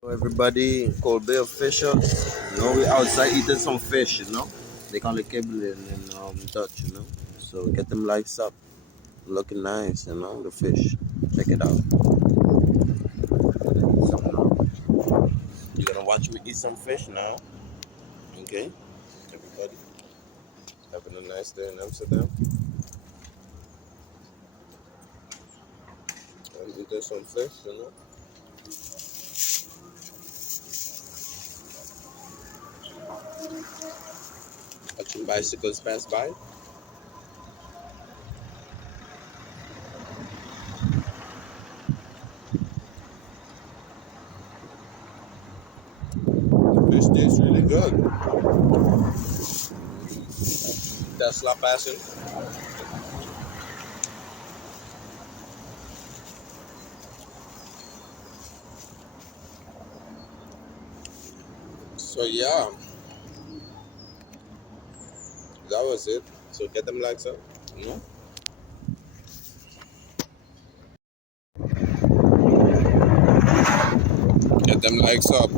Hello everybody, Cold Bay Official. We outside eating some fish, They call it kibble in Dutch, So get them lights up. Looking nice, the fish. Check it out. You're gonna watch me eat some fish now. Okay? Everybody. Having a nice day in Amsterdam. I'm eating some fish. Watching bicycles pass by. The fish tastes really good. Tesla passing. So yeah, that was it. So get them lights up. You know? Get them likes up.